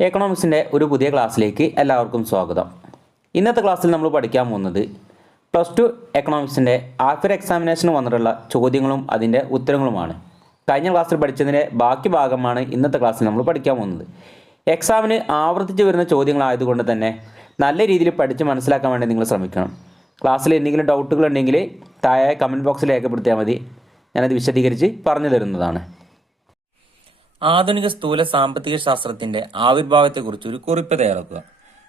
എക്കണോമിക്സിൻ്റെ ഒരു പുതിയ ക്ലാസ്സിലേക്ക് എല്ലാവർക്കും സ്വാഗതം. ഇന്നത്തെ ക്ലാസ്സിൽ നമ്മൾ പഠിക്കാൻ പോകുന്നത് +2 എക്കണോമിക്സിൻ്റെ ആഫ്റ്റർ എക്സാമിനേഷന് വന്നിട്ടുള്ള ചോദ്യങ്ങളും അതിൻ്റെ ഉത്തരങ്ങളുമാണ്. കഴിഞ്ഞ ക്ലാസ്സിൽ പഠിച്ചതിൻ്റെ ബാക്കി ഭാഗമാണ് ഇന്നത്തെ ക്ലാസ്സിൽ നമ്മൾ പഠിക്കാൻ പോകുന്നത്. എക്സാമിന് ആവർത്തിച്ച് വരുന്ന ചോദ്യങ്ങളായതുകൊണ്ട് തന്നെ നല്ല രീതിയിൽ പഠിച്ച് മനസ്സിലാക്കാൻ വേണ്ടി നിങ്ങൾ ശ്രമിക്കണം. ക്ലാസ്സിൽ എന്തെങ്കിലും ഡൗട്ടുകൾ ഉണ്ടെങ്കിൽ താഴെ കമൻറ്റ് ബോക്സിൽ രേഖപ്പെടുത്തിയാൽ മതി, ഞാനത് വിശദീകരിച്ച് പറഞ്ഞു തരുന്നതാണ്. ആധുനിക സ്ഥൂല സാമ്പത്തിക ശാസ്ത്രത്തിന്റെ ആവിർഭാവത്തെക്കുറിച്ച് ഒരു കുറിപ്പ് തയ്യാറാക്കുക.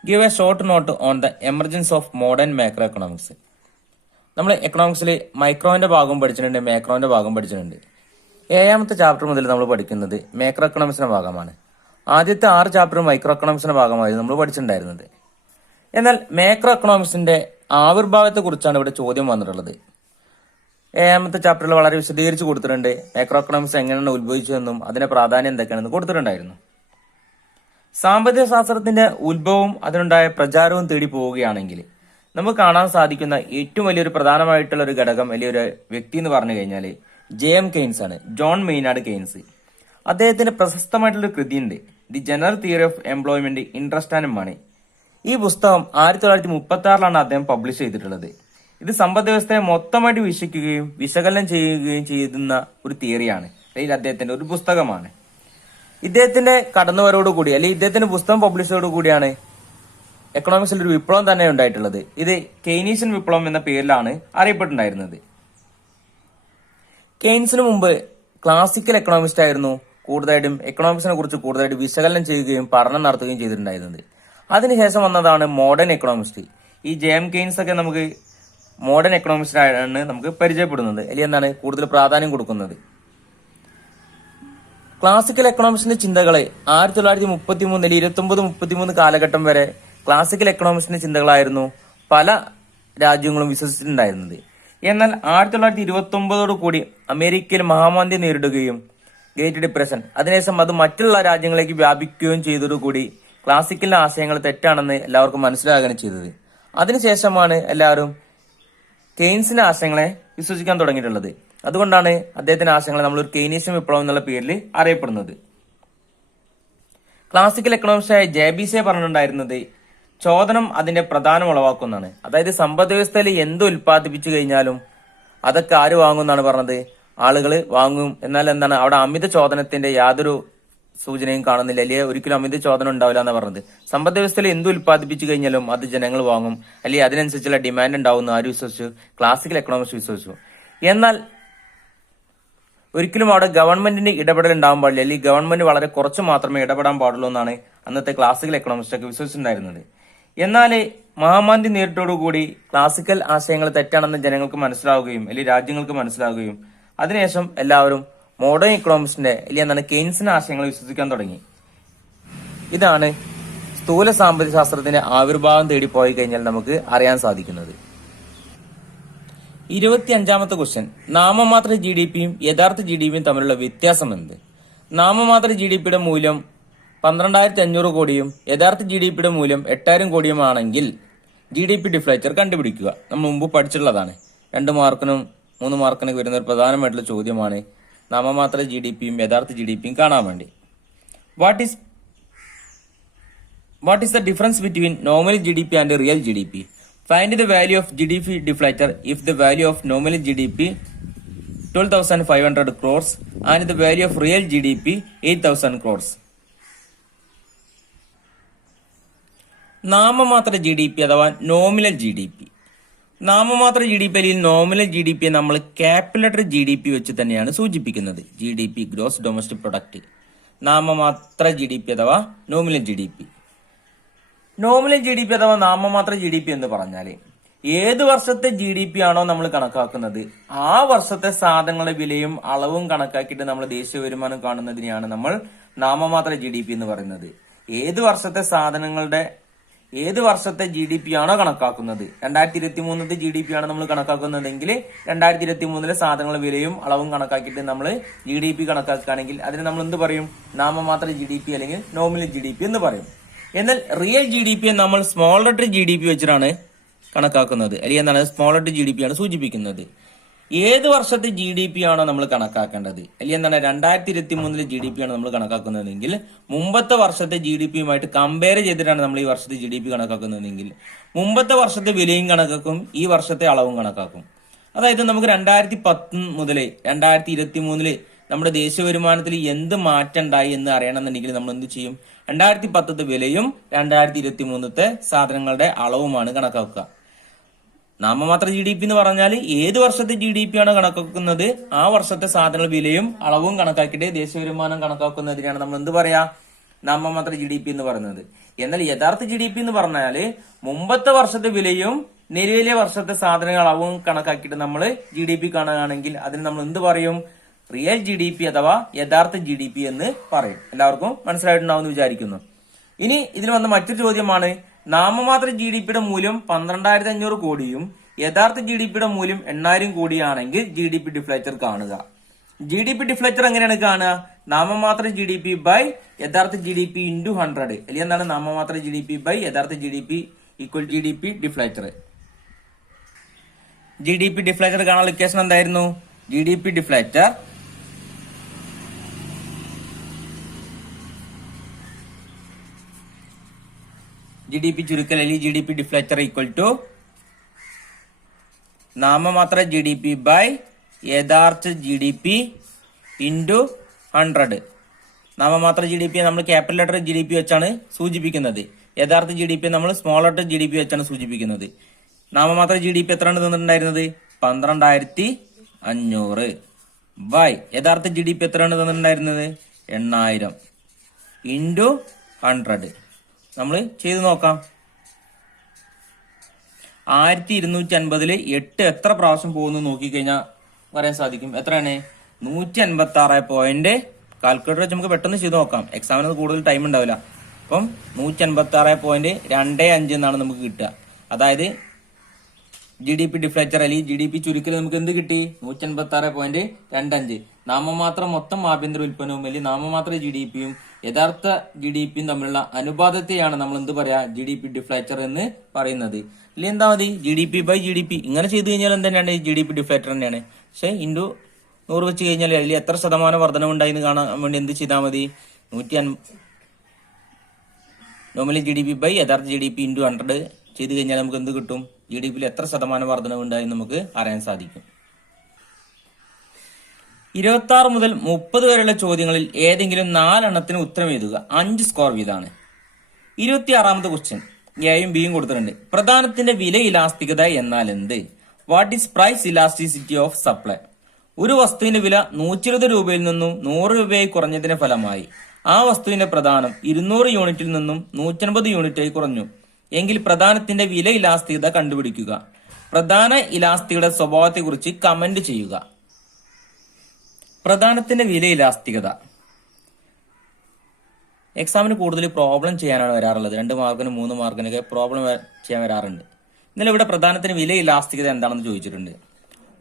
Give A short note on the emergence of modern macro economics. നമ്മൾ എക്കണോമിക്സിൽ മൈക്രോന്റെ ഭാഗം പഠിച്ചിട്ടുണ്ട്, മാക്രോന്റെ ഭാഗം പഠിച്ചിട്ടുണ്ട്. 7ാമത്തെ ചാപ്റ്റർ മുതൽ നമ്മൾ പഠിക്കുന്നത് മാക്രോ എക്കണോമിക്സിന്റെ ഭാഗമാണ്. ആദ്യത്തെ 6 ചാപ്റ്റർ മൈക്രോ എക്കണോമിക്സിന്റെ ഭാഗമായിരുന്നു നമ്മൾ പഠിച്ചിട്ടുണ്ടായിരുന്നത്. എന്നാൽ മാക്രോ എക്കണോമിക്സിന്റെ ആവിർഭാവത്തെ കുറിച്ചാണ് ഇവിടെ ചോദ്യം വന്നിട്ടുള്ളത്. 7ാമത്തെ ചാപ്റ്ററിൽ വളരെ വിശദീകരിച്ച് കൊടുത്തിട്ടുണ്ട്. മാക്രോ എക്കണോമിക്സ് എങ്ങനെയാണ് ഉത്ഭവിച്ചതെന്നും അതിന്റെ പ്രാധാന്യം എന്തൊക്കെയാണെന്ന് കൊടുത്തിട്ടുണ്ടായിരുന്നു. സാമ്പത്തിക ശാസ്ത്രത്തിന്റെ ഉത്ഭവവും അതിനുണ്ടായ പ്രചാരവും തേടി പോവുകയാണെങ്കിൽ നമുക്ക് കാണാൻ സാധിക്കുന്ന ഏറ്റവും വലിയൊരു പ്രധാനമായിട്ടുള്ള ഒരു ഘടകം, വലിയൊരു വ്യക്തി എന്ന് പറഞ്ഞു കഴിഞ്ഞാൽ JM കെയ്ൻസ് ആണ്. John Maynard Keynes. അദ്ദേഹത്തിന്റെ പ്രശസ്തമായിട്ടുള്ള കൃതിയുണ്ട്, the general theory of employment, interest and money. ഈ പുസ്തകം 1936 അദ്ദേഹം പബ്ലിഷ് ചെയ്തിട്ടുള്ളത്. ഇത് സമ്പദ് വ്യവസ്ഥയെ മൊത്തമായിട്ട് വീക്ഷിക്കുകയും വിശകലനം ചെയ്യുകയും ചെയ്യുന്ന ഒരു തിയറിയാണ്, അല്ലെങ്കിൽ അദ്ദേഹത്തിന്റെ ഒരു പുസ്തകമാണ്. ഇദ്ദേഹത്തിന്റെ കടന്നുവരോടുകൂടി, അല്ലെങ്കിൽ ഇദ്ദേഹത്തിന്റെ പുസ്തകം പബ്ലിഷോടുകൂടിയാണ് എക്കണോമിക്സിൽ ഒരു വിപ്ലവം തന്നെ ഉണ്ടായിട്ടുള്ളത്. ഇത് കെയ്നീഷ്യൻ വിപ്ലവം എന്ന പേരിലാണ് അറിയപ്പെട്ടിട്ടുണ്ടായിരുന്നത്. കെയ്ൻസിന് മുമ്പ് ക്ലാസിക്കൽ എക്കണോമിസ്റ്റ് ആയിരുന്നു കൂടുതലായിട്ടും എക്കണോമിക്സിനെ കുറിച്ച് കൂടുതലായിട്ട് വിശകലനം ചെയ്യുകയും പഠനം നടത്തുകയും ചെയ്തിട്ടുണ്ടായിരുന്നത്. അതിനുശേഷം വന്നതാണ് മോഡേൺ എക്കണോമിസ്റ്റ്. ഈ JM കെയ്ൻസ് ഒക്കെ നമുക്ക് മോഡേൺ എക്കണോമിസ്റ്റാണ് നമുക്ക് പരിചയപ്പെടുന്നത്, അല്ലെങ്കിൽ എന്താണ് കൂടുതൽ പ്രാധാന്യം കൊടുക്കുന്നത്. ക്ലാസിക്കൽ എക്കണോമിക്സിന്റെ ചിന്തകളെ 1933 2933 കാലഘട്ടം വരെ ക്ലാസിക്കൽ എക്കണോമിക്സിന്റെ ചിന്തകളായിരുന്നു പല രാജ്യങ്ങളും വിശ്വസിച്ചിട്ടുണ്ടായിരുന്നത്. എന്നാൽ 1929 കൂടി അമേരിക്കയിൽ മഹാമാന്തി നേരിടുകയും ഗ്രേറ്റ് ഡിപ്രഷൻ, അതിനുശേഷം അത് മറ്റുള്ള രാജ്യങ്ങളിലേക്ക് വ്യാപിക്കുകയും ചെയ്തതോടുകൂടി ക്ലാസിക്കലിന്റെ ആശയങ്ങൾ തെറ്റാണെന്ന് എല്ലാവർക്കും മനസ്സിലാകുകയാണ് ചെയ്തത്. അതിനുശേഷമാണ് എല്ലാവരും കെയ്ൻസിന്റെ ആശയങ്ങളെ വിശ്വസിക്കാൻ തുടങ്ങിയിട്ടുള്ളത്. അതുകൊണ്ടാണ് അദ്ദേഹത്തിന്റെ ആശയങ്ങളെ നമ്മൾ ഒരു കെയ്നീഷ്യൻ വിപ്ലവം എന്നുള്ള പേരിൽ അറിയപ്പെടുന്നത്. ക്ലാസിക്കൽ എക്കണോമിസ്റ്റായ JBC പറഞ്ഞിട്ടുണ്ടായിരുന്നത് ചോദനം അതിന്റെ പ്രധാനം ഉളവാക്കുന്നതാണ്. അതായത് സമ്പദ് വ്യവസ്ഥയിൽ എന്ത് ഉൽപ്പാദിപ്പിച്ചു കഴിഞ്ഞാലും അതൊക്കെ ആര് വാങ്ങുമെന്നാണ് പറഞ്ഞത്? ആളുകൾ വാങ്ങും. എന്നാൽ എന്താണ് അവിടെ അമിത ചോദനത്തിന്റെ യാതൊരു സൂചനയും കാണുന്നില്ല, അല്ലെങ്കിൽ ഒരിക്കലും അമിത ചോദനം ഉണ്ടാവില്ല എന്നാണ് പറഞ്ഞത്. സമ്പദ് വ്യവസ്ഥയിൽ എന്ത് ഉൽപ്പാദിപ്പിച്ചു കഴിഞ്ഞാലും അത് ജനങ്ങൾ വാങ്ങും, അല്ലെങ്കിൽ അതിനനുസരിച്ചുള്ള ഡിമാൻഡ് ഉണ്ടാവുന്ന ആര് വിശ്വസിച്ചു? ക്ലാസിക്കൽ എക്കണോമിക്സ് വിശ്വസിച്ചു. എന്നാൽ ഒരിക്കലും അവിടെ ഗവൺമെന്റിന്റെ ഇടപെടൽ ഉണ്ടാവാൻ പാടില്ല, അല്ലെങ്കിൽ ഗവൺമെന്റ് വളരെ കുറച്ച് മാത്രമേ ഇടപെടാൻ പാടുള്ളൂ എന്നാണ് അന്നത്തെ ക്ലാസിക്കൽ എക്കണോമിസ്റ്റ് ഒക്കെ വിശ്വസിച്ചിട്ടുണ്ടായിരുന്നത്. എന്നാൽ മഹാമാന്തി നേരിട്ടോടുകൂടി ക്ലാസിക്കൽ ആശയങ്ങൾ തെറ്റാണെന്ന് ജനങ്ങൾക്ക് മനസ്സിലാവുകയും അല്ലെങ്കിൽ രാജ്യങ്ങൾക്ക് മനസ്സിലാവുകയും അതിനുശേഷം എല്ലാവരും മോഡേൺ എക്കണോമിക്സിന്റെ അല്ലെങ്കിൽ എന്താണ് കെയ്ൻസിന്റെ ആശയങ്ങൾ വിശ്വസിക്കാൻ തുടങ്ങി. ഇതാണ് സ്ഥൂല സാമ്പത്തിക ശാസ്ത്രത്തിന്റെ ആവിർഭാവം തേടി പോയി കഴിഞ്ഞാൽ നമുക്ക് അറിയാൻ സാധിക്കുന്നത്. 25ാമത്തെ ക്വസ്റ്റ്യൻ, നാമമാത്ര GDPയും യഥാർത്ഥ GDPയും തമ്മിലുള്ള വ്യത്യാസം എന്ത്? നാമമാത്ര GDPയുടെ മൂല്യം 12,500 കോടിയും യഥാർത്ഥ GDPയുടെ മൂല്യം 8,000 കോടിയുമാണെങ്കിൽ GDP ഡിഫ്ലേച്ചർ കണ്ടുപിടിക്കുക. നമ്മൾ മുമ്പ് പഠിച്ചിട്ടുള്ളതാണ്. 2 മാർക്കിനും 3 മാർക്കിനും വരുന്ന ഒരു പ്രധാനമായിട്ടുള്ള ചോദ്യമാണ് നാമമാത്ര GDPയും യഥാർത്ഥ GDPയും കാണാൻ വേണ്ടി. What is the difference between nominal GDP and real GDP? Find the value of GDP deflator if the value of nominal GDP 12,500 crores and the value of real GDP 8,000 crores. നാമമാത്ര GDP അഥവാ nominal GDP. നാമമാത്ര GDP അല്ലെങ്കിൽ nominal GDP നമ്മൾ capital GDP വെച്ച് തന്നെയാണ് സൂചിപ്പിക്കുന്നത്. GDP gross domestic product. നാമമാത്ര GDP അഥവാ നോമിനൽ GDP. നോമിനൽ GDP അഥവാ നാമമാത്ര GDP എന്ന് പറഞ്ഞാൽ ഏത് വർഷത്തെ GDP ആണോ നമ്മൾ കണക്കാക്കുന്നത് ആ വർഷത്തെ സാധനങ്ങളുടെ വിലയും അളവും കണക്കാക്കിയിട്ട് നമ്മൾ ദേശീയ വരുമാനം കാണുന്നതിനെയാണ് നമ്മൾ നാമമാത്ര GDP എന്ന് പറയുന്നത്. ഏത് വർഷത്തെ GDP ആണോ കണക്കാക്കുന്നത്, 2023 GDP ആണ് നമ്മൾ കണക്കാക്കുന്നതെങ്കിൽ 2023 സാധനങ്ങളുടെ വിലയും അളവും കണക്കാക്കിയിട്ട് നമ്മൾ GDP കണക്കാക്കുകയാണെങ്കിൽ അതിന് നമ്മൾ എന്ത് പറയും? നാമമാത്ര GDP അല്ലെങ്കിൽ നോമിനൽ GDP എന്ന് പറയും. എന്നാൽ റിയൽ GDP നമ്മൾ സ്മോൾ ലെറ്റർ GDP വെച്ചിട്ടാണ് കണക്കാക്കുന്നത്, അല്ലെങ്കിൽ എന്താണ് സ്മോൾ ലെറ്റർ GDP ആണ് സൂചിപ്പിക്കുന്നത്. ഏത് വർഷത്തെ ജി ഡി പി ആണോ നമ്മൾ കണക്കാക്കേണ്ടത്, അല്ലെങ്കിൽ എന്താണ് 2023 ജി ഡി പി ആണ് നമ്മൾ കണക്കാക്കുന്നതെങ്കിൽ മുമ്പത്തെ വർഷത്തെ ജി ഡി പിയുമായിട്ട് കമ്പയർ ചെയ്തിട്ടാണ് നമ്മൾ ഈ വർഷത്തെ ജി ഡി പി കണക്കാക്കുന്നതെങ്കിൽ മുമ്പത്തെ വർഷത്തെ വിലയും കണക്കാക്കും, ഈ വർഷത്തെ അളവും കണക്കാക്കും. അതായത് നമുക്ക് 2010 മുതൽ 2023 നമ്മുടെ ദേശീയ വരുമാനത്തിൽ എന്ത് മാറ്റം ഉണ്ടായി എന്ന് അറിയണമെന്നുണ്ടെങ്കിൽ നമ്മൾ എന്ത് ചെയ്യും? 2010 വിലയും 2023 സാധനങ്ങളുടെ അളവുമാണ് കണക്കാക്കുക. നാമമാത്ര ജി ഡി പി എന്ന് പറഞ്ഞാൽ ഏത് വർഷത്തെ ജി ഡി പി ആണ് കണക്കാക്കുന്നത് ആ വർഷത്തെ സാധനങ്ങളുടെ വിലയും അളവും കണക്കാക്കിയിട്ട് ദേശീയ വരുമാനം കണക്കാക്കുന്നതിനാണ് നമ്മൾ എന്ത് പറയാ? നാമമാത്ര ജി ഡി പി എന്ന് പറയുന്നത്. എന്നാൽ യഥാർത്ഥ ജി ഡി പി എന്ന് പറഞ്ഞാല് മുമ്പത്തെ വർഷത്തെ വിലയും നിലവിലെ വർഷത്തെ സാധനങ്ങൾ അളവും കണക്കാക്കിയിട്ട് നമ്മൾ ജി ഡി പി കാണുകയാണെങ്കിൽ അതിന് നമ്മൾ എന്ത് പറയും? റിയൽ ജി ഡി പി അഥവാ യഥാർത്ഥ ജി ഡി പി എന്ന് പറയും. എല്ലാവർക്കും മനസ്സിലായിട്ടുണ്ടാവും വിചാരിക്കുന്നു. ഇനി ഇതിന് വന്ന മറ്റൊരു ചോദ്യമാണ്, നാമമാത്ര ജി ഡി പിയുടെ മൂല്യം 12,500 കോടിയും യഥാർത്ഥ ജി ഡി പിയുടെ മൂല്യം 8,000 കോടിയാണെങ്കിൽ ജി ഡി പി ഡിഫ്ലേച്ചർ കാണുക. ജി ഡി പി ഡിഫ്ലേച്ചർ എങ്ങനെയാണ് കാണുക? നാമമാത്ര ജി ഡി പി ബൈ യഥാർത്ഥ ജി ഡി പി ഇൻറ്റു 100, അല്ലെങ്കിൽ എന്താണ് നാമമാത്ര ജി ഡി പി ബൈ യഥാർത്ഥ ജി ഡി പി equal G D P deflator. G D P deflator കാണാനുള്ള ഇക്വേഷൻ എന്തായിരുന്നു? G D P deflator G D P ചുരുക്കൽ അല്ലെങ്കിൽ G D P deflator equal to നാമമാത്ര ജി ഡി പി ബൈ യഥാർത്ഥ G D P into 100. നാമമാത്ര G D P നമ്മൾ capital letter G D P വെച്ചാണ് സൂചിപ്പിക്കുന്നത്. യഥാർത്ഥ ജി ഡി പി നമ്മൾ small letter G D P വെച്ചാണ് സൂചിപ്പിക്കുന്നത്. നാമമാത്ര ജി ഡി പി എത്രയാണ് തന്നിട്ടുണ്ടായിരുന്നത്? 12,500 ബൈ യഥാർത്ഥ ജി ഡി പി എത്രയാണ് തന്നിട്ടുണ്ടായിരുന്നത്? 8,000 ഇൻറ്റു 100. നമ്മൾ ചെയ്ത് നോക്കാം. 1250 8 എത്ര പ്രാവശ്യം പോകുന്നു നോക്കിക്കഴിഞ്ഞാൽ പറയാൻ സാധിക്കും. എത്രയാണ്? 156 കാൽക്കുലേറ്റർ വെച്ച് നമുക്ക് പെട്ടെന്ന് ചെയ്ത് നോക്കാം. എക്സാമിന് കൂടുതൽ ടൈം ഉണ്ടാവില്ല. അപ്പം 156.25 എന്നാണ് നമുക്ക് കിട്ടുക. അതായത് ജി ഡി പി ഡിഫ്ലേച്ചർ അല്ലെങ്കിൽ ജി ഡി പി ചുരുക്കൽ നമുക്ക് എന്ത് കിട്ടി? 156.25. നാമമാത്ര മൊത്തം ആഭ്യന്തര ഉൽപ്പന്നവും അല്ലെങ്കിൽ നാമമാത്ര ജി ഡി പിയും യഥാർത്ഥ ജി ഡി പിയും തമ്മിലുള്ള അനുപാതത്തെയാണ് നമ്മൾ എന്ത് പറയാ? ജി ഡി പി ഡിഫ്ലേച്ചർ എന്ന് പറയുന്നത്. ഇല്ലെങ്കിൽ എന്താ മതി? G D P by G D P ഇങ്ങനെ ചെയ്ത് കഴിഞ്ഞാൽ എന്താണ്? ജി ഡി പി ഡിഫ്ലേച്ചർ തന്നെയാണ്. പക്ഷെ ഇൻറ്റു 100 വെച്ച് കഴിഞ്ഞാൽ അതിൽ എത്ര ശതമാനം വർധനവുണ്ടായി എന്ന് കാണാൻ വേണ്ടി എന്ത് ചെയ്താൽ മതി? Normally G D P by യഥാർത്ഥ ജി ഡി പി ഇൻറ്റു 100 ചെയ്ത് കഴിഞ്ഞാൽ നമുക്ക് എന്ത് കിട്ടും? ജി ഡി പിയിൽ എത്ര ശതമാനം വർധനവുണ്ടായി നമുക്ക് അറിയാൻ സാധിക്കും. 26 മുതൽ 30 വരെയുള്ള ചോദ്യങ്ങളിൽ ഏതെങ്കിലും 4 എണ്ണത്തിന് ഉത്തരം എഴുതുക. 5 സ്കോർ വീതമാണ്. 26ാമത്തെ ക്വസ്റ്റ്യൻ എയും ബിയും കൊടുത്തിട്ടുണ്ട്. പ്രധാനത്തിന്റെ വില ഇലാസ്തികത എന്നാൽ എന്ത്? What is price elasticity of supply? ഒരു വസ്തുവിന്റെ വില 120 രൂപയിൽ നിന്നും 100 രൂപയായി കുറഞ്ഞതിന്റെ ഫലമായി ആ വസ്തുവിന്റെ പ്രധാനം 200 യൂണിറ്റിൽ നിന്നും 150 യൂണിറ്റായി കുറഞ്ഞു എങ്കിൽ പ്രധാനത്തിന്റെ വില ഇലാസ്തികത കണ്ടുപിടിക്കുക. പ്രധാന ഇലാസ്തികയുടെ സ്വഭാവത്തെക്കുറിച്ച് കമന്റ് ചെയ്യുക. പ്രധാനത്തിന്റെ വില ഇലാസ്തികത എക്സാമിന് കൂടുതൽ പ്രോബ്ലം ചെയ്യാനാണ് വരാറുള്ളത്. 2 മാർക്കിനും 3 മാർക്കിനൊക്കെ പ്രോബ്ലം ചെയ്യാൻ വരാറുണ്ട്. ഇന്നലെ ഇവിടെ പ്രധാനത്തിന് വില ഇലാസ്തികത എന്താണെന്ന് ചോദിച്ചിട്ടുണ്ട്.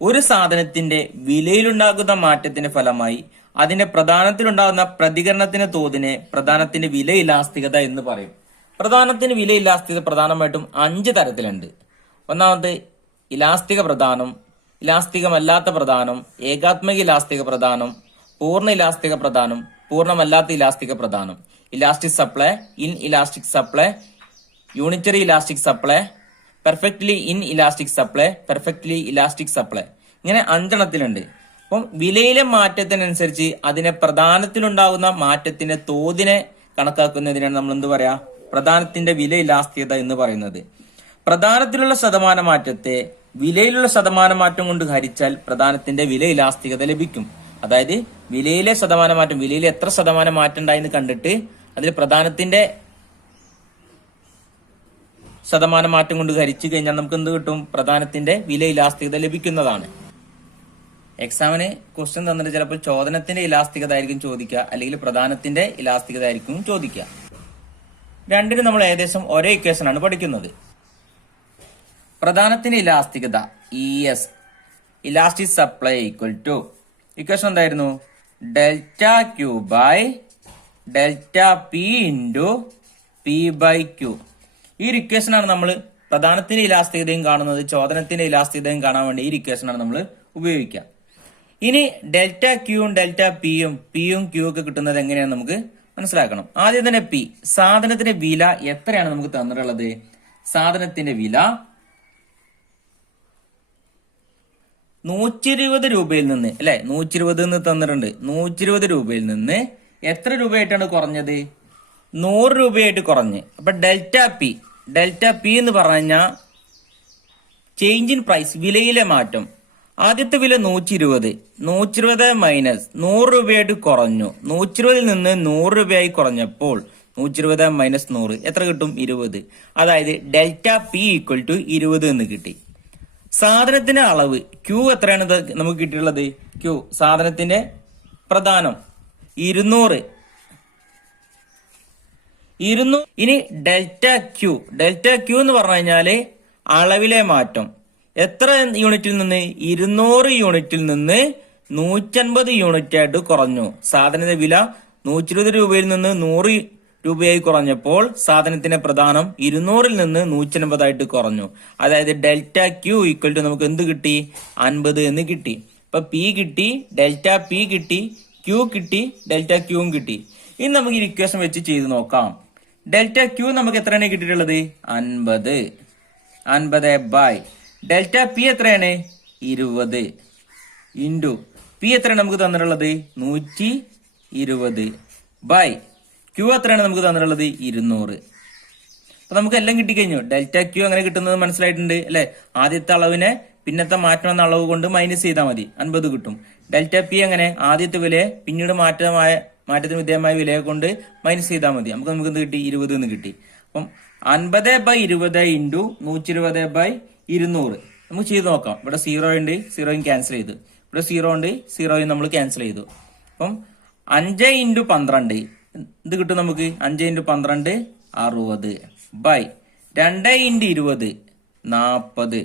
ഒരു സാധനത്തിന്റെ വിലയിലുണ്ടാകുന്ന മാറ്റത്തിന്റെ ഫലമായി അതിന്റെ പ്രധാനത്തിലുണ്ടാകുന്ന പ്രതികരണത്തിന്റെ തോതിനെ പ്രധാനത്തിന്റെ വില ഇലാസ്തികത എന്ന് പറയും. പ്രധാനത്തിന് വില ഇലാസ്തികത പ്രധാനമായിട്ടും 5 തരത്തിലുണ്ട്. ഒന്നാമത് ഇലാസ്തിക പ്രധാനം, ഇലാസ്തികമല്ലാത്ത പ്രധാനം, ഏകാത്മക ഇലാസ്തിക പ്രധാനം, പൂർണ്ണ ഇലാസ്തിക പ്രധാനം, പൂർണ്ണമല്ലാത്ത ഇലാസ്തിക പ്രധാനം, elastic supply, in elastic supply, unitary elastic supply, perfectly in elastic supply, perfectly elastic supply. ഇങ്ങനെ 5 എണ്ണത്തിലുണ്ട്. അപ്പം വിലയിലെ മാറ്റത്തിനനുസരിച്ച് അതിനെ പ്രധാനത്തിലുണ്ടാകുന്ന മാറ്റത്തിന്റെ തോതിനെ കണക്കാക്കുന്നതിനാണ് നമ്മൾ എന്ത് പറയാ? പ്രധാനത്തിന്റെ വില ഇലാസ്തികത എന്ന് പറയുന്നത്. പ്രധാനത്തിലുള്ള ശതമാന മാറ്റത്തെ വിലയിലുള്ള ശതമാന മാറ്റം കൊണ്ട് ഹരിച്ചാൽ പ്രധാനത്തിന്റെ വില ഇലാസ്തികത ലഭിക്കും. അതായത് വിലയിലെ ശതമാന മാറ്റം, വിലയിൽ എത്ര ശതമാനം മാറ്റം ഉണ്ടായെന്ന് കണ്ടിട്ട് അതിൽ പ്രധാനത്തിന്റെ ശതമാന മാറ്റം കൊണ്ട് ഹരിച്ചു കഴിഞ്ഞാൽ നമുക്ക് എന്ത് കിട്ടും? പ്രധാനത്തിന്റെ വില ഇലാസ്തികത ലഭിക്കുന്നതാണ്. എക്സാമിന് ക്വസ്റ്റ്യൻ തന്നിട്ട് ചിലപ്പോൾ ചോദനത്തിന്റെ ഇലാസ്തികത ആയിരിക്കും ചോദിക്കുക, അല്ലെങ്കിൽ പ്രധാനത്തിന്റെ ഇലാസ്തികത ആയിരിക്കും ചോദിക്കുക. രണ്ടിനും നമ്മൾ ഏകദേശം ഒരേ ഇക്വേഷൻ ആണ് പഠിക്കുന്നത്. പ്രധാനത്തിന്റെ ഇലാസ്തികത ES elastic supply equal to equation എന്തായിരുന്നു? Delta Q by delta P into P by Q. ഈ ഇക്വേഷനാണ് നമ്മൾ പ്രധാനത്തിന്റെ ഇലാസ്തികതയും കാണുന്നത്, ചോദനത്തിന്റെ ഇലാസ്തികതയും കാണാൻ വേണ്ടി ഈ ഇക്വേഷനാണ് നമ്മൾ ഉപയോഗിക്കാം. ഇനി ഡെൽറ്റ ക്യൂവും ഡെൽറ്റ പിയും ക്യൂ ഒക്കെ കിട്ടുന്നത് എങ്ങനെയാണ് നമുക്ക് മനസ്സിലാക്കണം. ആദ്യം തന്നെ പി, സാധനത്തിന്റെ വില എത്രയാണ് നമുക്ക് തന്നിട്ടുള്ളത്? സാധനത്തിന്റെ വില 120 രൂപയിൽ നിന്ന് അല്ലെ, 120 എന്ന് തന്നിട്ടുണ്ട്. 120 രൂപയിൽ നിന്ന് എത്ര രൂപയായിട്ടാണ് കുറഞ്ഞത്? 100 രൂപയായിട്ട് കുറഞ്ഞ്. അപ്പൊ ഡെൽറ്റ പി എന്ന് പറഞ്ഞാൽ ചേഞ്ച് ഇൻ പ്രൈസ്, വിലയിലെ മാറ്റം. ആദ്യത്തെ വില 120 മൈനസ് 100 രൂപയായിട്ട് കുറഞ്ഞു. 120 നിന്ന് 100 രൂപയായി കുറഞ്ഞപ്പോൾ 120 മൈനസ് 100 എത്ര കിട്ടും? 20. അതായത് ഡെൽറ്റ പി ഈക്വൽ ടു 20 എന്ന് കിട്ടി. സാധനത്തിന്റെ അളവ് ക്യൂ എത്രയാണ് നമുക്ക് കിട്ടിയിട്ടുള്ളത്? ക്യൂ സാധനത്തിന്റെ പ്രധാനം 200. ഇനി ഡെൽറ്റ ക്യൂ എന്ന് പറഞ്ഞു കഴിഞ്ഞാല് അളവിലെ മാറ്റം. എത്ര യൂണിറ്റിൽ നിന്ന്? 200 യൂണിറ്റിൽ നിന്ന് 150 യൂണിറ്റ് ആയിട്ട് കുറഞ്ഞു. സാധനത്തിന്റെ വില 120 രൂപയിൽ നിന്ന് 100 രൂപയായി കുറഞ്ഞപ്പോൾ സാധനത്തിന്റെ പ്രധാനം 200 നിന്ന് 150 ആയിട്ട് കുറഞ്ഞു. അതായത് ഡെൽറ്റ ക്യൂ ഈക്വൽ ടു നമുക്ക് എന്ത് കിട്ടി? 50 എന്ന് കിട്ടി. അപ്പൊ പി കിട്ടി, ഡെൽറ്റ പി കിട്ടി, ക്യൂ കിട്ടി, ഡെൽറ്റ ക്യൂവും കിട്ടി. ഇനി നമുക്ക് ഈ ഇക്വേഷൻ വെച്ച് ചെയ്ത് നോക്കാം. ഡെൽറ്റ ക്യൂ നമുക്ക് എത്രയാണ് കിട്ടിയിട്ടുള്ളത്? 50 ബൈ ഡെൽറ്റ പി എത്രയാണ്? 20 ഇൻറ്റു പി എത്രയാണ് നമുക്ക് തന്നിട്ടുള്ളത്? 120 ബൈ ക്യൂ എത്രയാണ് നമുക്ക് തന്നിട്ടുള്ളത്? 200. അപ്പൊ നമുക്ക് എല്ലാം കിട്ടിക്കഴിഞ്ഞു. ഡെൽറ്റ ക്യൂ അങ്ങനെ കിട്ടുന്നത് മനസ്സിലായിട്ടുണ്ട് അല്ലെ? ആദ്യത്തെ അളവിനെ പിന്നത്തെ മാറ്റം എന്ന അളവ് കൊണ്ട് മൈനസ് ചെയ്താൽ മതി, 50 കിട്ടും. ഡെൽറ്റ പി അങ്ങനെ ആദ്യത്തെ വിലയെ പിന്നീട് മാറ്റത്തിന് വിധേയമായ വിലയെ കൊണ്ട് മൈനസ് ചെയ്താൽ മതി. നമുക്ക് എന്ത് കിട്ടി? 20 എന്ന് കിട്ടി. അപ്പം 50 ബൈ 20 ഇൻറ്റു 120 ബൈ 200 നമുക്ക് ചെയ്ത് നോക്കാം. ഇവിടെ 0 ഉണ്ട്, 0യും ക്യാൻസൽ ചെയ്തു. ഇവിടെ 0 ഉണ്ട്, 0യും നമ്മൾ ക്യാൻസൽ ചെയ്തു. അപ്പം 5 ഇൻറ്റു 12 ഇത് കിട്ടും നമുക്ക്. 5 ഇൻറ്റു 12 60 ബൈ 2 ഇൻറ്റു 20 40.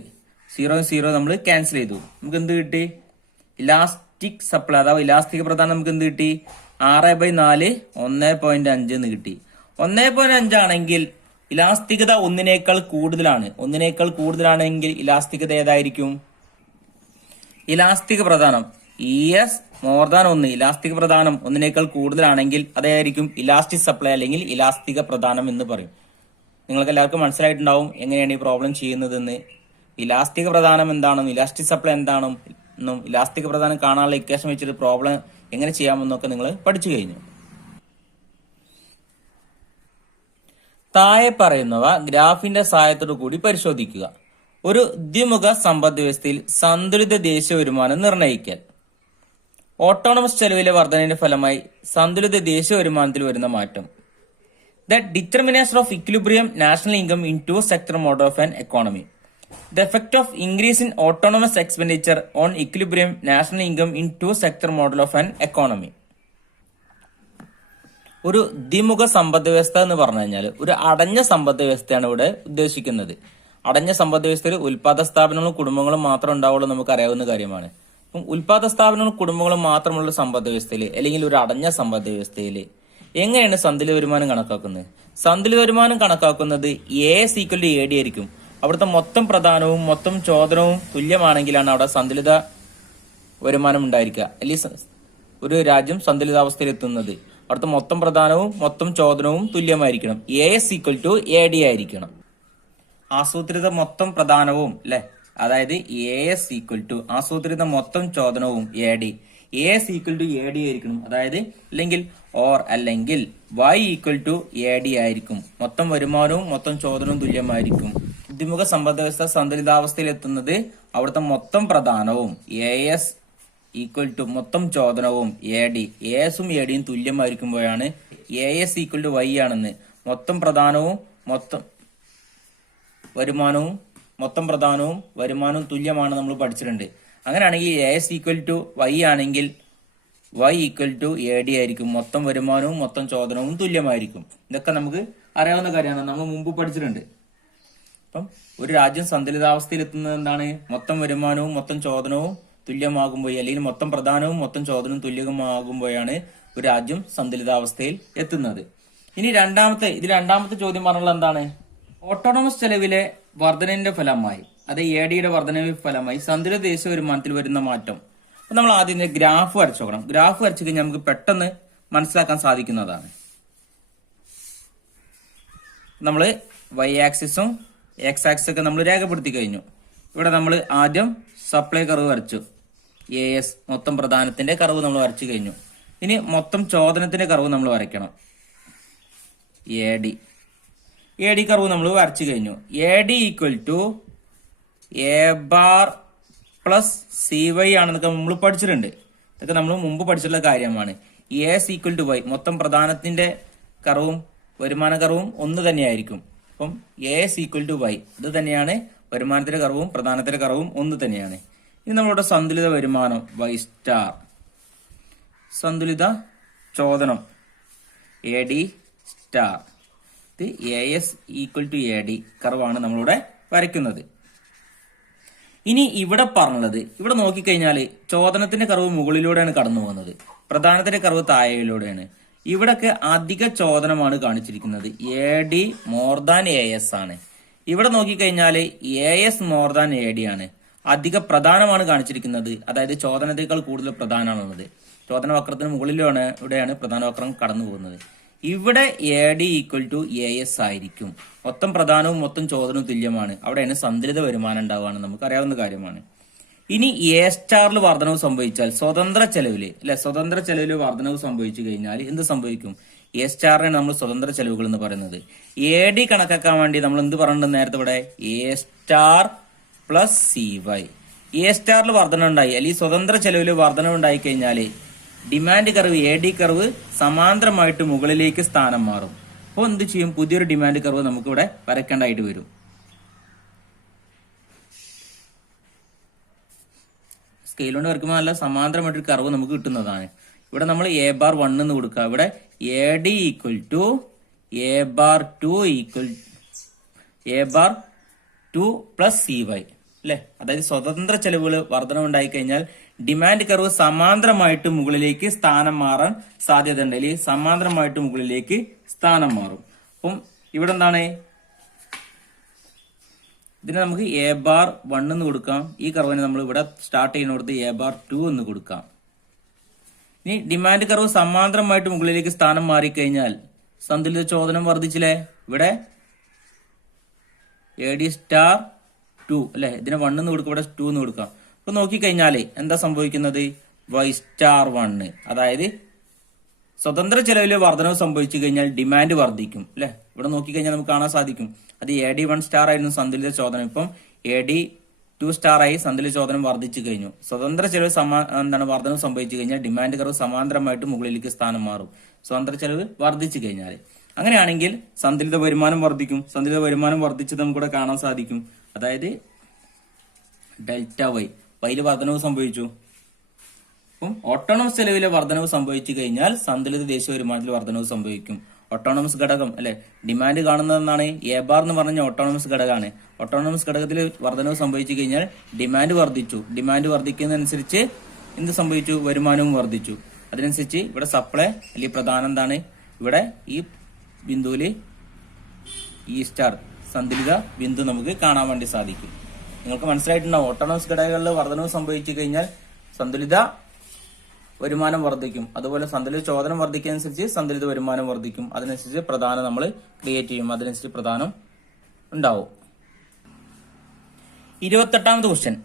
0 നമ്മൾ ക്യാൻസൽ ചെയ്തു. നമുക്ക് എന്ത് കിട്ടി? ഇലാസ്റ്റിക് സപ്ലൈ അഥവാ ഇലാസ്റ്റിക് പ്രധാനം നമുക്ക് എന്ത് കിട്ടി? 6 ബൈ 4 1.5 എന്ന് കിട്ടി. 1.5 ആണെങ്കിൽ ഇലാസ്തികത ഒന്നിനേക്കാൾ കൂടുതലാണെങ്കിൽ ഇലാസ്തികത ഏതായിരിക്കും? ഇലാസ്തിക പ്രധാനം ES മോർ ദാൻ 1, ഇലാസ്തിക പ്രധാനം ഒന്നിനേക്കാൾ കൂടുതലാണെങ്കിൽ അതായിരിക്കും ഇലാസ്റ്റിക് സപ്ലൈ അല്ലെങ്കിൽ ഇലാസ്തിക പ്രധാനം എന്ന് പറയും. നിങ്ങൾക്ക് എല്ലാവർക്കും മനസ്സിലായിട്ടുണ്ടാവും എങ്ങനെയാണ് ഈ പ്രോബ്ലം ചെയ്യുന്നതെന്ന്. ഇലാസ്തിക പ്രധാനം എന്താണെന്നും ഇലാസ്റ്റിക് സപ്ലൈ എന്താണെന്നും ഇലാസ്തിക പ്രധാനം കാണാനുള്ള ഇക്വേഷൻ വെച്ചിട്ട് പ്രോബ്ലം എങ്ങനെ ചെയ്യാമെന്നൊക്കെ നിങ്ങൾ പഠിച്ചു കഴിഞ്ഞു. താഴെ പറയുന്നവ ഗ്രാഫിന്റെ സഹായത്തോടു കൂടി പരിശോധിക്കുക. ഒരു ദ്വിമുഖ സമ്പദ് വ്യവസ്ഥയിൽ സന്തുലിത ദേശീയ വരുമാനം നിർണ്ണയിക്കൽ. ഓട്ടോണമസ് ചെലവിലെ വർധനയുടെ ഫലമായി സന്തുലിത ദേശീയ വരുമാനത്തിൽ വരുന്ന മാറ്റം. The determination of equilibrium national income in two sector model of an economy. The effect of increase in autonomous expenditure on equilibrium national income in two sector model of an economy. ഒരു ദ്വിമുഖ സമ്പദ് വ്യവസ്ഥ എന്ന് പറഞ്ഞു കഴിഞ്ഞാൽ ഒരു അടഞ്ഞ സമ്പദ് വ്യവസ്ഥയാണ് ഇവിടെ ഉദ്ദേശിക്കുന്നത്. അടഞ്ഞ സമ്പദ് വ്യവസ്ഥയിൽ ഉൽപാദക സ്ഥാപനങ്ങളും കുടുംബങ്ങളും മാത്രം ഉണ്ടാവുള്ളൂ, നമുക്ക് അറിയാവുന്ന കാര്യമാണ്. അപ്പം ഉൽപാദക സ്ഥാപനങ്ങളും കുടുംബങ്ങളും മാത്രമുള്ള സമ്പദ് വ്യവസ്ഥയിൽ അല്ലെങ്കിൽ ഒരു അടഞ്ഞ സമ്പദ് വ്യവസ്ഥയിൽ എങ്ങനെയാണ് സന്തുലിത വരുമാനം കണക്കാക്കുന്നത്? സന്തുലിത വരുമാനം കണക്കാക്കുന്നത് AS ഈക്വൽ ടു AD ആയിരിക്കും. അവിടുത്തെ മൊത്തം പ്രധാനവും മൊത്തം ചോദനവും തുല്യമാണെങ്കിലാണ് അവിടെ സന്തുലിത വരുമാനം ഉണ്ടായിരിക്കുക. അല്ലെങ്കിൽ ഒരു രാജ്യം സന്തുലിതാവസ്ഥയിൽ എത്തുന്നത് അവിടുത്തെ മൊത്തം പ്രധാനവും മൊത്തം ചോദനവും തുല്യമായിരിക്കണം. AS ഈക്വൽ ടു AD ആയിരിക്കണം. ആസൂത്രിത മൊത്തം പ്രധാനവും അല്ലെ, അതായത് AS ഈക്വൽ ടു ആസൂത്രിത മൊത്തം ചോദനവും AD. AS equal to AD ആയിരിക്കണം. അതായത് അല്ലെങ്കിൽ Y ഈക്വൽ ടു AD ആയിരിക്കും. മൊത്തം വരുമാനവും മൊത്തം ചോദനവും തുല്യമായിരിക്കും. ദ്വിമുഖ സമ്പദ് വ്യവസ്ഥ സന്തുലിതാവസ്ഥയിൽ എത്തുന്നത് അവിടുത്തെ മൊത്തം പ്രധാനവും AS ഈക്വൽ ടു മൊത്തം ചോദനവും AD. ASഉം ADയും തുല്യമായിരിക്കുമ്പോഴാണ് AS ഈക്വൽ ടു Y ആണെന്ന്. മൊത്തം പ്രധാനവും മൊത്തം വരുമാനവും തുല്യമാണ് നമ്മൾ പഠിച്ചിട്ടുണ്ട്. അങ്ങനെയാണെങ്കിൽ AS ഈക്വൽ ടു Y ആണെങ്കിൽ Y ഈക്വൽ ടു AD ആയിരിക്കും. മൊത്തം വരുമാനവും മൊത്തം ചോദനവും തുല്യമായിരിക്കും. ഇതൊക്കെ നമുക്ക് അറിയാവുന്ന കാര്യമാണ്, നമ്മൾ മുമ്പ് പഠിച്ചിട്ടുണ്ട്. അപ്പം ഒരു രാജ്യം സന്തുലിതാവസ്ഥയിൽ എത്തുന്നത് എന്താണ്? മൊത്തം വരുമാനവും മൊത്തം ചോദനവും തുല്യമാകുമ്പോൾ, അല്ലെങ്കിൽ മൊത്തം പ്രധാനവും മൊത്തം ചോദനവും തുല്യമാകുമ്പോഴാണ് ഒരു രാജ്യം സന്തുലിതാവസ്ഥയിൽ എത്തുന്നത്. ഇനി രണ്ടാമത്തെ ചോദ്യം പറഞ്ഞുള്ളത് എന്താണ്? ഓട്ടോണമസ് ചെലവിലെ വർധനയുടെ ഫലമായി അത് എ ഡിയുടെ വർധനവ് ഫലമായി സന്തുലിത ദേശീയ വരുമാനത്തിൽ വരുന്ന മാറ്റം. അപ്പൊ നമ്മൾ ആദ്യം ഗ്രാഫ് വരച്ചു നോക്കണം. ഗ്രാഫ് വരച്ചു കഴിഞ്ഞാൽ നമുക്ക് പെട്ടെന്ന് മനസ്സിലാക്കാൻ സാധിക്കുന്നതാണ്. നമ്മൾ വൈ ആക്സിസും എക്സ് ആക്സിസും ഒക്കെ നമ്മൾ രേഖപ്പെടുത്തി കഴിഞ്ഞു. ഇവിടെ നമ്മൾ ആദ്യം സപ്ലൈ കർവ് വരച്ചു. AS മൊത്തം പ്രധാനത്തിന്റെ കർവ് നമ്മൾ വരച്ചു കഴിഞ്ഞു. ഇനി മൊത്തം ചോദനത്തിന്റെ കർവ് നമ്മൾ വരയ്ക്കണം. എ ഡി കർവ് നമ്മൾ വരച്ചു കഴിഞ്ഞു. AD equal to A bar plus CY ആണെന്നൊക്കെ നമ്മൾ പഠിച്ചിട്ടുണ്ട്. ഇതൊക്കെ നമ്മൾ മുമ്പ് പഠിച്ചിട്ടുള്ള കാര്യമാണ്. AS ഈക്വൽ ടു Y മൊത്തം പ്രധാനത്തിന്റെ കർവും വരുമാന കർവും ഒന്ന് തന്നെയായിരിക്കും. അപ്പം AS ഈക്വൽ ടു Y ഇത് തന്നെയാണ് വരുമാനത്തിന്റെ കർവും പ്രധാനത്തിന്റെ കർവും ഒന്ന് തന്നെയാണ്. ഇനി നമ്മളുടെ സന്തുലിത വരുമാനം Y സ്റ്റാർ, സന്തുലിത ചോദനം AD സ്റ്റാർ, ഇത് AS ഈക്വൽ ടു AD കർവാണ് നമ്മളിവിടെ വരയ്ക്കുന്നത്. ഇനി ഇവിടെ പറഞ്ഞത്, ഇവിടെ നോക്കിക്കഴിഞ്ഞാൽ ചോദനത്തിന്റെ കർവ് മുകളിലൂടെയാണ് കടന്നു പോകുന്നത്, പ്രധാനത്തിന്റെ കർവ് താഴെയിലൂടെയാണ്. ഇവിടൊക്കെ അധിക ചോദനമാണ് കാണിച്ചിരിക്കുന്നത്. AD മോർ ദാൻ AS ആണ്. ഇവിടെ നോക്കിക്കഴിഞ്ഞാൽ AS മോർ ദാൻ AD ആണ്. അധിക പ്രധാനമാണ് കാണിച്ചിരിക്കുന്നത്. അതായത് ചോദനത്തേക്കാൾ കൂടുതൽ പ്രധാനമാണുള്ളത്. ചോദന വക്രത്തിന് മുകളിലാണ് ഇവിടെയാണ് പ്രധാന വക്രം കടന്നു പോകുന്നത്. ഇവിടെ AD ഈക്വൽ ടു AS ആയിരിക്കും. മൊത്തം പ്രധാനവും മൊത്തം ചോദനവും തുല്യമാണ്. അവിടെയാണ് സന്തുലിത വരുമാനം ഉണ്ടാവുകയാണ്, നമുക്ക് അറിയാവുന്ന കാര്യമാണ്. ഇനി A സ്റ്റാറിൽ വർധനവ് സംഭവിച്ചാൽ സ്വതന്ത്ര ചെലവില് സ്വതന്ത്ര ചെലവില് വർധനവ് സംഭവിച്ചു കഴിഞ്ഞാൽ എന്ത് സംഭവിക്കും? A സ്റ്റാറിനാണ് നമ്മൾ സ്വതന്ത്ര ചെലവുകൾ എന്ന് പറയുന്നത്. AD കണക്കാക്കാൻ വേണ്ടി നമ്മൾ എന്ത് പറഞ്ഞിട്ടുണ്ട് നേരത്തെ ഇവിടെ? A star plus CY. A സ്റ്റാറിൽ വർധന ഉണ്ടായി അല്ലെങ്കിൽ സ്വതന്ത്ര ചെലവില് വർധനവ് ഉണ്ടായി കഴിഞ്ഞാല് ഡിമാൻഡ് കർവ് AD കർവ് സമാന്തരമായിട്ട് മുകളിലേക്ക് സ്ഥാനം മാറും. അപ്പോൾ എന്ത് ചെയ്യും? പുതിയൊരു ഡിമാൻഡ് കർവ് നമുക്ക് ഇവിടെ വരയ്ക്കേണ്ടതായിട്ട് വരും. സ്കെയിൽ കൊണ്ട് വരയ്ക്കുമ്പോൾ നല്ല സമാന്തരമായിട്ടൊരു കർവ് നമുക്ക് കിട്ടുന്നതാണ്. ഇവിടെ നമ്മൾ A ബാർ 1 എന്ന് കൊടുക്കുക. ഇവിടെ AD equal to A bar 2 equal A bar 2 plus CY അല്ലെ. അതായത് സ്വതന്ത്ര ചെലവുകൾ വർധന ഉണ്ടായി കഴിഞ്ഞാൽ ഡിമാൻഡ് കർവ് സമാന്തരമായിട്ട് മുകളിലേക്ക് സ്ഥാനം മാറാൻ സാധ്യത ഉണ്ട്, അല്ലെങ്കിൽ സമാന്തരമായിട്ട് മുകളിലേക്ക് സ്ഥാനം മാറും. അപ്പം ഇവിടെ എന്താണ്? ഇതിനെ നമുക്ക് A ബാർ 1 എന്ന് കൊടുക്കാം. ഈ കർവിനെ നമ്മൾ ഇവിടെ സ്റ്റാർട്ട് ചെയ്യുന്നിടത്ത് A ബാർ 2 എന്ന് കൊടുക്കാം. ഇനി ഡിമാൻഡ് കർവ് സമാന്തരമായിട്ട് മുകളിലേക്ക് സ്ഥാനം മാറിക്കഴിഞ്ഞാൽ സന്തുലിത ചോദനം വർദ്ധിച്ചില്ലേ? ഇവിടെ AD സ്റ്റാർ 2 അല്ലെ. ഇതിനെ 1 എന്ന് കൊടുക്കാം, ഇവിടെ 2 എന്ന് കൊടുക്കാം. അപ്പൊ നോക്കിക്കഴിഞ്ഞാല് എന്താ സംഭവിക്കുന്നത്? Y സ്റ്റാർ 1, അതായത് സ്വതന്ത്ര ചെലവില് വർധനവ് സംഭവിച്ചു കഴിഞ്ഞാൽ ഡിമാൻഡ് വർദ്ധിക്കും അല്ലെ. ഇവിടെ നോക്കിക്കഴിഞ്ഞാൽ നമുക്ക് കാണാൻ സാധിക്കും. അത് AD 1 സ്റ്റാർ ആയിരുന്നു സന്തുലിത ചോദനം. ഇപ്പം AD 2 സ്റ്റാർ ആയി സന്തുലിത ചോദനം വർദ്ധിച്ചു കഴിഞ്ഞു. സ്വതന്ത്ര ചെലവ് വർധനവ് സംഭവിച്ചു കഴിഞ്ഞാൽ ഡിമാൻഡ് കർവ് സമാന്തരമായിട്ട് മുകളിലേക്ക് സ്ഥാനം മാറും, സ്വതന്ത്ര ചെലവ് വർദ്ധിച്ചു കഴിഞ്ഞാൽ. അങ്ങനെയാണെങ്കിൽ സന്തുലിത വരുമാനം വർദ്ധിക്കും. സന്തുലിത വരുമാനം വർദ്ധിച്ചത് നമുക്കിവിടെ കാണാൻ സാധിക്കും. അതായത് ഡെൽറ്റ വൈയിൽ വർധനവ് സംഭവിച്ചു. അപ്പം ഓട്ടോണമസ് ചെലവിലെ വർധനവ് സംഭവിച്ചു കഴിഞ്ഞാൽ സന്തുലിത ദേശീയ വരുമാനത്തിൽ വർധനവ് സംഭവിക്കും. ഓട്ടോണമസ് ഘടകം അല്ലെ, ഡിമാൻഡ് കാണുന്നതെന്നാണ് A ബാർ എന്ന് പറഞ്ഞ ഓട്ടോണമസ് ഘടകമാണ്. ഓട്ടോണമസ് ഘടകത്തിൽ വർധനവ് സംഭവിച്ചു കഴിഞ്ഞാൽ ഡിമാൻഡ് വർദ്ധിച്ചു. ഡിമാൻഡ് വർദ്ധിക്കുന്നതനുസരിച്ച് എന്ത് സംഭവിച്ചു? വരുമാനവും വർദ്ധിച്ചു. അതിനനുസരിച്ച് ഇവിടെ സപ്ലൈ അല്ലെങ്കിൽ പ്രധാനം എന്താണ്? ഇവിടെ ഈ ബിന്ദുവില് E സ്റ്റാർ സന്തുലിത ബിന്ദു നമുക്ക് കാണാൻ വേണ്ടി സാധിക്കും. നിങ്ങൾക്ക് മനസ്സിലായിട്ടുണ്ടാവും, ഓട്ടോണമസ് ഘടകങ്ങളിൽ വർധനവ് സംഭവിച്ചു കഴിഞ്ഞാൽ സന്തുലിത വരുമാനം വർദ്ധിക്കും. അതുപോലെ സന്തുലിത ചോദനം വർദ്ധിക്കുന്നതനുസരിച്ച് സന്തുലിത വരുമാനം വർദ്ധിക്കും. അതിനനുസരിച്ച് പ്രധാനം നമ്മൾ ക്രിയേറ്റ് ചെയ്യും. അതിനനുസരിച്ച് പ്രധാനം ഉണ്ടാവും. 28ാമത് ക്വസ്റ്റ്യൻ.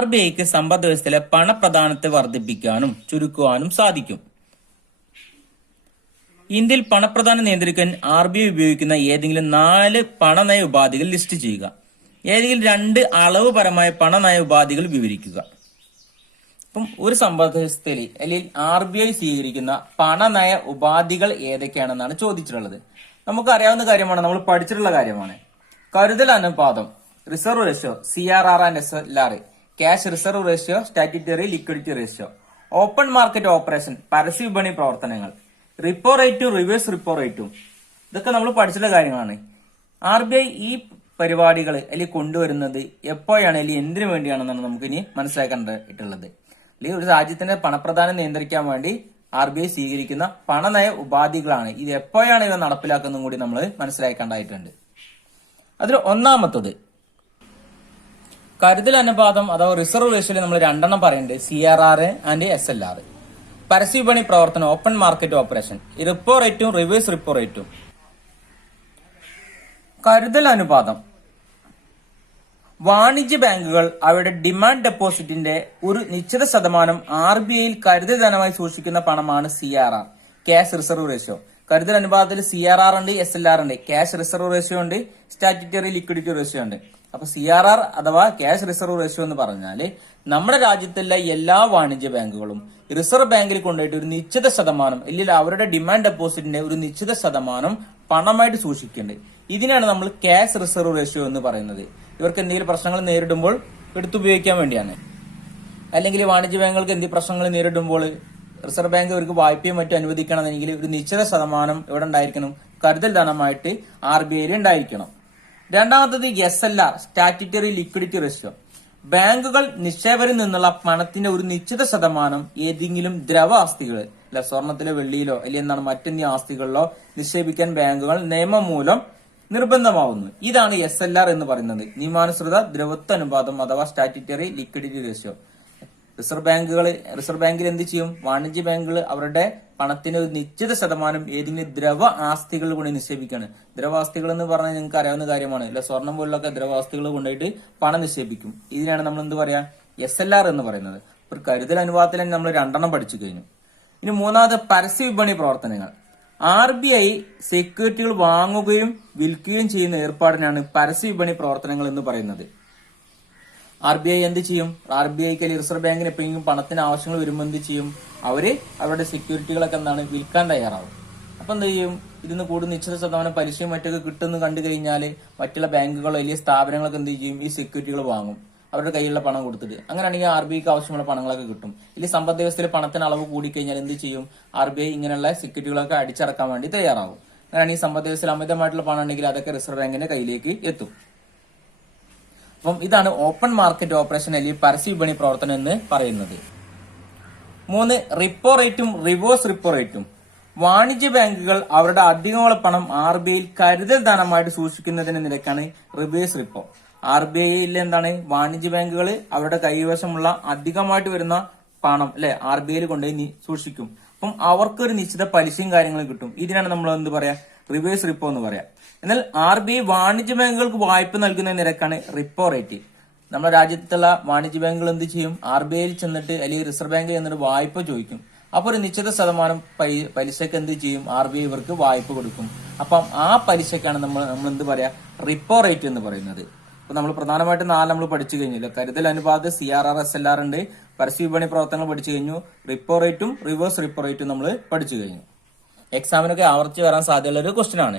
RBIക്ക് സമ്പദ് വ്യവസ്ഥയിലെ പണപ്രധാനത്തെ വർദ്ധിപ്പിക്കാനും ചുരുക്കുവാനും സാധിക്കും. ഇന്ത്യയിൽ പണപ്രധാനം നിയന്ത്രിക്കാൻ RBI ഉപയോഗിക്കുന്ന ഏതെങ്കിലും 4 പണനയ ഉപാധികൾ ലിസ്റ്റ് ചെയ്യുക. ഏതെങ്കിലും 2 അളവുപരമായ പണനയ ഉപാധികൾ വിവരിക്കുക. അപ്പം ഒരു സമ്പദ് വ്യവസ്ഥയിൽ അല്ലെങ്കിൽ RBI സ്വീകരിക്കുന്ന പണനയ ഉപാധികൾ ഏതൊക്കെയാണെന്നാണ് ചോദിച്ചിട്ടുള്ളത്. നമുക്ക് അറിയാവുന്ന കാര്യമാണ്, നമ്മൾ പഠിച്ചിട്ടുള്ള കാര്യമാണ്. കരുതൽ അനുപാതം, reserve ratio CRR and SLR, cash reserve ratio, statutory liquidity ratio, open market operation, പരസ്യ വിപണി പ്രവർത്തനങ്ങൾ, റിപ്പോ റേറ്റും റിവേഴ്സ് റിപ്പോ റേറ്റും, ഇതൊക്കെ നമ്മൾ പഠിച്ചിട്ടുള്ള കാര്യങ്ങളാണ്. RBI ഈ പരിപാടികൾ അല്ലെങ്കിൽ കൊണ്ടുവരുന്നത് എപ്പോഴാണ് അല്ലെങ്കിൽ എന്തിനു വേണ്ടിയാണെന്നാണ് നമുക്ക് ഇനി മനസ്സിലാക്കേണ്ടതായിട്ടുള്ളത്. അല്ലെങ്കിൽ ഒരു രാജ്യത്തിന്റെ പണപ്രധാനം നിയന്ത്രിക്കാൻ വേണ്ടി RBI സ്വീകരിക്കുന്ന പണനയ ഉപാധികളാണ്. ഇത് എപ്പോഴാണ് ഇവ നടപ്പിലാക്കുന്നതും കൂടി നമ്മൾ മനസ്സിലാക്കേണ്ടതായിട്ടുണ്ട്. അതിൽ ഒന്നാമത്തത് കരുതൽ അനുപാതം അഥവാ റിസർവ് റേഷ്യോയിൽ നമ്മൾ രണ്ടെണ്ണം പറയുന്നുണ്ട്, CRR ആൻഡ് SLR. പരസ്യ വിപണി പ്രവർത്തനം, ഓപ്പൺ മാർക്കറ്റ് ഓപ്പറേഷൻ, റിപ്പോ റേറ്റും റിവേഴ്സ് റിപ്പോ റേറ്റും. കരുതൽ അനുപാതം വാണിജ്യ ബാങ്കുകൾ അവരുടെ ഡിമാൻഡ് ഡെപ്പോസിറ്റിന്റെ ഒരു നിശ്ചിത ശതമാനം RBIയിൽ കരുതൽ ധനമായി സൂക്ഷിക്കുന്ന പണമാണ് CRR, ക്യാഷ് റിസർവ് റേഷ്യോ. കരുതൽ അനുപാതത്തിൽ CRR ഉണ്ട്, SLR ഉണ്ട്, ക്യാഷ് റിസർവ് റേഷ്യോ ഉണ്ട്, സ്റ്റാറ്റ്യൂട്ടറി ലിക്വിഡിറ്റി റേഷ്യോ ഉണ്ട്. അപ്പൊ CRR അഥവാ ക്യാഷ് റിസർവ് റേഷ്യോ എന്ന് പറഞ്ഞാല് നമ്മുടെ രാജ്യത്തുള്ള എല്ലാ വാണിജ്യ ബാങ്കുകളും റിസർവ് ബാങ്കിൽ കൊണ്ടുപോയിട്ട് ഒരു നിശ്ചിത ശതമാനം അല്ലെങ്കിൽ അവരുടെ ഡിമാൻഡ് ഡെപ്പോസിറ്റിന്റെ ഒരു നിശ്ചിത ശതമാനം പണമായിട്ട് സൂക്ഷിക്കുന്നുണ്ട്. ഇതിനാണ് നമ്മൾ ക്യാഷ് റിസർവ് റേഷ്യോ എന്ന് പറയുന്നത്. ഇവർക്ക് എന്തെങ്കിലും പ്രശ്നങ്ങൾ നേരിടുമ്പോൾ എടുത്തുപയോഗിക്കാൻ വേണ്ടിയാണ്. അല്ലെങ്കിൽ വാണിജ്യ ബാങ്കുകൾക്ക് എന്തെങ്കിലും പ്രശ്നങ്ങൾ നേരിടുമ്പോൾ റിസർവ് ബാങ്ക് ഇവർക്ക് വായ്പയും മറ്റും അനുവദിക്കണമെന്നെങ്കിൽ ഒരു നിശ്ചിത ശതമാനം ഇവിടെ ഉണ്ടായിരിക്കണം, കരുതൽ ധനമായിട്ട് RBIയിൽ ഉണ്ടായിരിക്കണം. രണ്ടാമത്തത് SLR, സ്റ്റാറ്റ്യൂട്ടറി ലിക്വിഡിറ്റി റേഷ്യോ. ബാങ്കുകൾ നിക്ഷേപകരിൽ നിന്നുള്ള പണത്തിന്റെ ഒരു നിശ്ചിത ശതമാനം ഏതെങ്കിലും ദ്രവ ആസ്തികൾ, അല്ല സ്വർണത്തിലോ വെള്ളിയിലോ അല്ലെങ്കിൽ എന്താണ് മറ്റെന്തെങ്കിലും ആസ്തികളിലോ നിക്ഷേപിക്കാൻ ബാങ്കുകൾ നിയമം മൂലം നിർബന്ധമാവുന്നു. ഇതാണ് SLR എന്ന് പറയുന്നത്, നിയമാനുസൃത ദ്രവത്വ അനുപാതം അഥവാ സ്റ്റാറ്റ്യൂട്ടറി ലിക്വിഡിറ്റി റേഷ്യോ. റിസർവ് ബാങ്കിൽ എന്ത് ചെയ്യും? വാണിജ്യ ബാങ്കുകൾ അവരുടെ പണത്തിന് ഒരു നിശ്ചിത ശതമാനം ഏതെങ്കിലും ദ്രവ ആസ്തികൾ കൊണ്ട് നിക്ഷേപിക്കുകയാണ്. ദ്രവാസ്തികൾ എന്ന് പറഞ്ഞാൽ നിങ്ങൾക്ക് അറിയാവുന്ന കാര്യമാണ്, അല്ലെ? സ്വർണം പോലുള്ളൊക്കെ ദ്രവാസ്തികൾ കൊണ്ടുപോയിട്ട് പണം നിക്ഷേപിക്കും. ഇതിനാണ് നമ്മൾ എന്ത് പറയാ? SLR എന്ന് പറയുന്നത്. ഒരു കരുതൽ അനുപാതത്തിൽ തന്നെ നമ്മൾ രണ്ടെണ്ണം പഠിച്ചു കഴിഞ്ഞു. ഇനി മൂന്നാമത് പരസ്യ വിപണി പ്രവർത്തനങ്ങൾ. RBI സെക്യൂരിറ്റികൾ വാങ്ങുകയും വിൽക്കുകയും ചെയ്യുന്ന ഏർപ്പാടിനാണ് പരസ്യ വിപണി പ്രവർത്തനങ്ങൾ എന്ന് പറയുന്നത്. RBI എന്ത് ചെയ്യും? RBIക്ക് അല്ലെങ്കിൽ റിസർവ് ബാങ്കിന് എപ്പോഴെങ്കിലും പണത്തിന് ആവശ്യങ്ങൾ വരുമ്പോൾ എന്ത് ചെയ്യും? അവര് അവരുടെ സെക്യൂരിറ്റികളൊക്കെ എന്താണ് വിൽക്കാൻ തയ്യാറാവും. അപ്പൊ എന്ത് ചെയ്യും? ഇതിന് കൂടുതൽ നിശ്ചിത ശതമാനം പലിശയും മറ്റൊക്കെ കിട്ടുമെന്ന് കണ്ടു കഴിഞ്ഞാൽ മറ്റുള്ള ബാങ്കുകളോ വലിയ സ്ഥാപനങ്ങളൊക്കെ എന്ത് ചെയ്യും? ഈ സെക്യൂരിറ്റികൾ വാങ്ങും, അവരുടെ കയ്യിലുള്ള പണം കൊടുത്തിട്ട്. അങ്ങനെയാണെങ്കിൽ RBIക്ക് ആവശ്യമുള്ള പണങ്ങളൊക്കെ കിട്ടും. ഇല്ലെങ്കിൽ സമ്പദ് വ്യവസ്ഥയിൽ പണത്തിന് അളവ് കൂടിക്കഴിഞ്ഞാൽ എന്ത് ചെയ്യും? RBI ഇങ്ങനെയുള്ള സെക്യൂരിറ്റികളൊക്കെ അടിച്ചിറക്കാൻ വേണ്ടി തയ്യാറാവും. അങ്ങനെയാണെങ്കിൽ സമ്പദ് വ്യവസ്ഥയിൽ അമിതമായിട്ടുള്ള പണം ഉണ്ടെങ്കിൽ അതൊക്കെ റിസർവ് ബാങ്കിന്റെ കയ്യിലേക്ക് എത്തും. അപ്പം ഇതാണ് ഓപ്പൺ മാർക്കറ്റ് ഓപ്പറേഷൻ അല്ലെങ്കിൽ പരസ്യ വിപണി പ്രവർത്തനം എന്ന് പറയുന്നത്. 3. റിപ്പോ റേറ്റും റിവേഴ്സ് റിപ്പോ റേറ്റും. വാണിജ്യ ബാങ്കുകൾ അവരുടെ അധികമുള്ള പണം RBIയിൽ കരുതൽ ധനമായിട്ട് സൂക്ഷിക്കുന്നതിന്റെ നിരക്കാണ് റിവേഴ്സ് റിപ്പോ. RBIയിൽ എന്താണ്? വാണിജ്യ ബാങ്കുകൾ അവരുടെ കൈവശമുള്ള അധികമായിട്ട് വരുന്ന പണം അല്ലെ RBIയിൽ കൊണ്ടുപോയി സൂക്ഷിക്കും. അപ്പം അവർക്കൊരു നിശ്ചിത പലിശയും കാര്യങ്ങളും കിട്ടും. ഇതിനാണ് നമ്മൾ എന്ത് പറയാ? റിവേഴ്സ് റിപ്പോ എന്ന് പറയാം. എന്നാൽ RBI വാണിജ്യ ബാങ്കുകൾക്ക് വായ്പ നൽകുന്ന നിരക്കാണ് റിപ്പോ റേറ്റ്. നമ്മുടെ രാജ്യത്തുള്ള വാണിജ്യ ബാങ്കുകൾ എന്ത് ചെയ്യും? RBIയിൽ ചെന്നിട്ട് അല്ലെങ്കിൽ റിസർവ് ബാങ്കിൽ ചെന്നിട്ട് വായ്പ ചോദിക്കും. അപ്പോൾ ഒരു നിശ്ചിത ശതമാനം പലിശക്ക് എന്ത് ചെയ്യും? RBI ഇവർക്ക് വായ്പ കൊടുക്കും. അപ്പം ആ പലിശക്കാണ് നമ്മൾ എന്ത് പറയാ? റിപ്പോ റേറ്റ് എന്ന് പറയുന്നത്. അപ്പൊ നമ്മൾ പ്രധാനമായിട്ടും 4 നമ്മൾ പഠിച്ചു കഴിഞ്ഞല്ലോ. കരുതൽ അനുപാതം, CRR, SLR ഉണ്ട്. പരസ്യ വിപണി പ്രവർത്തനങ്ങൾ പഠിച്ചു കഴിഞ്ഞു. റിപ്പോ റേറ്റും റിവേഴ്സ് റിപ്പോ റേറ്റും നമ്മൾ പഠിച്ചു കഴിഞ്ഞു. എക്സാമിനൊക്കെ ആവർത്തിച്ച് വരാൻ സാധ്യതയുള്ള ഒരു ക്വസ്റ്റ്യൻ ആണ്.